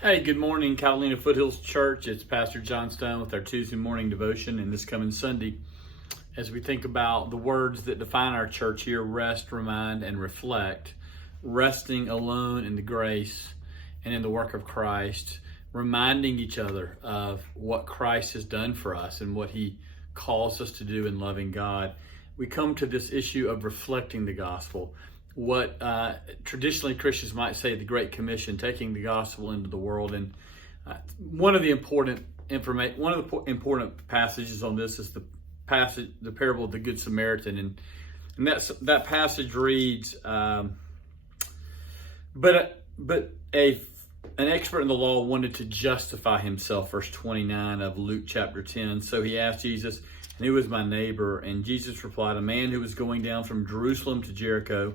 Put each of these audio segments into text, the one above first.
Hey, good morning, Catalina Foothills Church. It's Pastor John Stone with our Tuesday morning devotion. And this coming Sunday, as we think about the words that define our church here, rest, remind, and reflect, resting alone in the grace and in the work of Christ, reminding each other of what Christ has done for us and what he calls us to do in loving God. We come to this issue of reflecting the gospel. What traditionally Christians might say the Great Commission, taking the gospel into the world. And one of the important passages on this is the parable of the Good Samaritan, and that passage reads, but an expert in the law wanted to justify himself, verse 29 of Luke chapter 10. So he asked Jesus, and who was my neighbor? And Jesus replied, a man who was going down from Jerusalem to Jericho.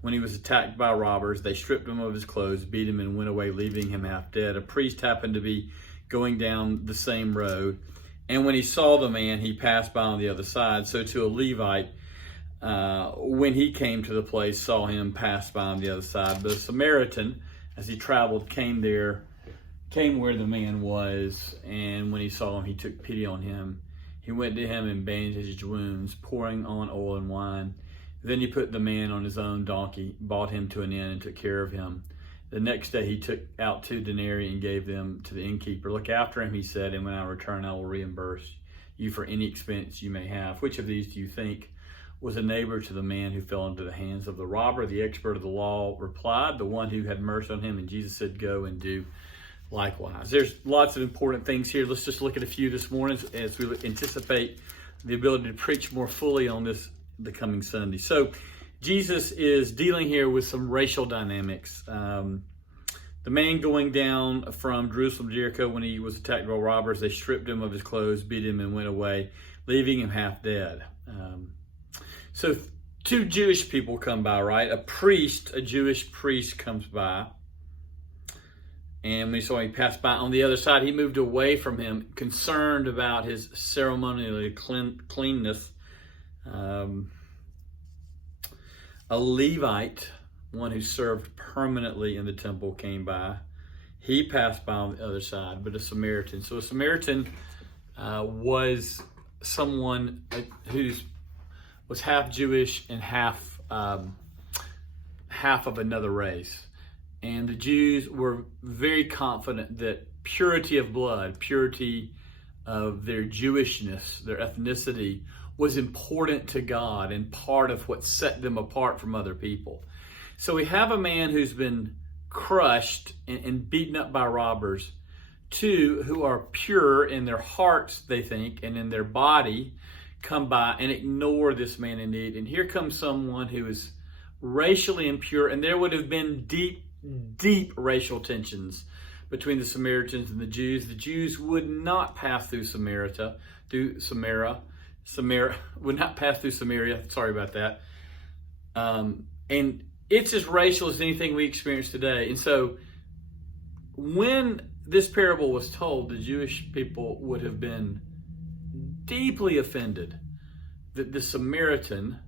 When he was attacked by robbers, they stripped him of his clothes, beat him, and went away, leaving him half dead. A priest happened to be going down the same road, and when he saw the man, he passed by on the other side. So to a Levite, when he came to the place, saw him, passed by on the other side. But a Samaritan, as he traveled, came where the man was, and when he saw him, he took pity on him. He went to him and bandaged his wounds, pouring on oil and wine. Then he put the man on his own donkey, brought him to an inn, and took care of him. The next day he took out 2 denarii and gave them to the innkeeper. Look after him, he said, and when I return, I will reimburse you for any expense you may have. Which of these do you think was a neighbor to the man who fell into the hands of the robber? The expert of the law replied, the one who had mercy on him. And Jesus said, go and do likewise. There's lots of important things here. Let's just look at a few this morning as we anticipate the ability to preach more fully on this the coming Sunday. So Jesus is dealing here with some racial dynamics. The man going down from Jerusalem to Jericho, when he was attacked by robbers, they stripped him of his clothes, beat him, and went away, leaving him half dead. So 2 Jewish people come by, right? A Jewish priest comes by. And when he saw him pass by on the other side, he moved away from him, concerned about his ceremonial cleanness. A Levite, one who served permanently in the temple, came by. He passed by on the other side, but a Samaritan. So a Samaritan was someone who was half Jewish and half of another race. And the Jews were very confident that purity of blood, purity of their Jewishness, their ethnicity, was important to God and part of what set them apart from other people. So we have a man who's been crushed and beaten up by robbers, 2 who are pure in their hearts, they think, and in their body, come by and ignore this man in need. And here comes someone who is racially impure, and there would have been deep racial tensions between the Samaritans and the Jews. The Jews would not pass through Samaria, would not pass through Samaria. Sorry about that. And it's as racial as anything we experience today. And so when this parable was told, the Jewish people would have been deeply offended that the Samaritan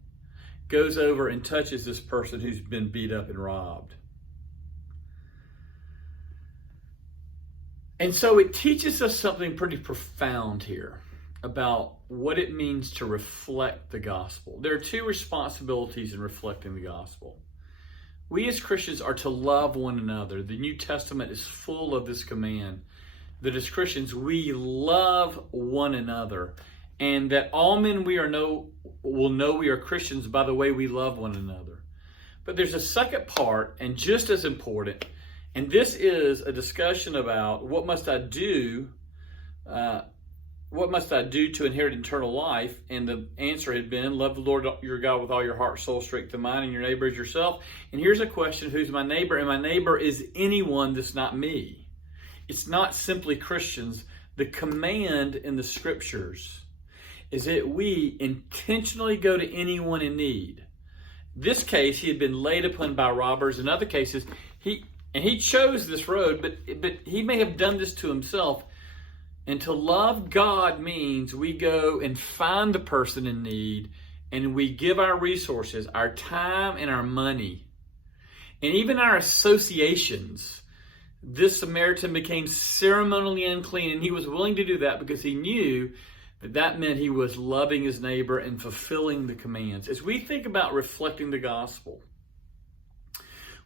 goes over and touches this person who's been beat up and robbed. And so it teaches us something pretty profound here about what it means to reflect the gospel. There are 2 responsibilities in reflecting the gospel. We as Christians are to love one another. The New Testament is full of this command that as Christians we love one another, and that all men will know we are Christians by the way we love one another. But there's a second part, and just as important, and this is a discussion about what must I do to inherit eternal life? And the answer had been, love the Lord your God with all your heart, soul, strength, and mind, and your neighbor as yourself. And here's a question, who's my neighbor? And my neighbor is anyone that's not me. It's not simply Christians. The command in the scriptures is that we intentionally go to anyone in need. This case, he had been laid upon by robbers. In other cases, he chose this road, but he may have done this to himself. And to love God means we go and find the person in need, and we give our resources, our time and our money, and even our associations this Samaritan became ceremonially unclean, and he was willing to do that because he knew that that meant he was loving his neighbor and fulfilling the commands. As we think about reflecting the gospel,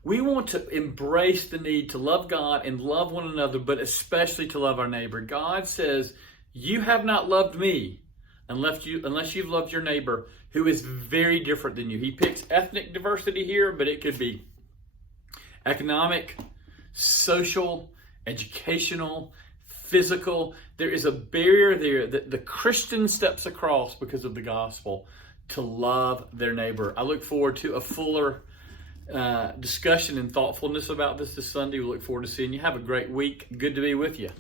we want to embrace the need to love God and love one another, but especially to love our neighbor. God says, you have not loved me unless you've loved your neighbor who is very different than you. He picks ethnic diversity here, but it could be economic, social, educational, physical. There is a barrier there that the Christian steps across because of the gospel to love their neighbor. I look forward to a fuller discussion and thoughtfulness about this Sunday. We look forward to seeing you. Have a great week. Good to be with you.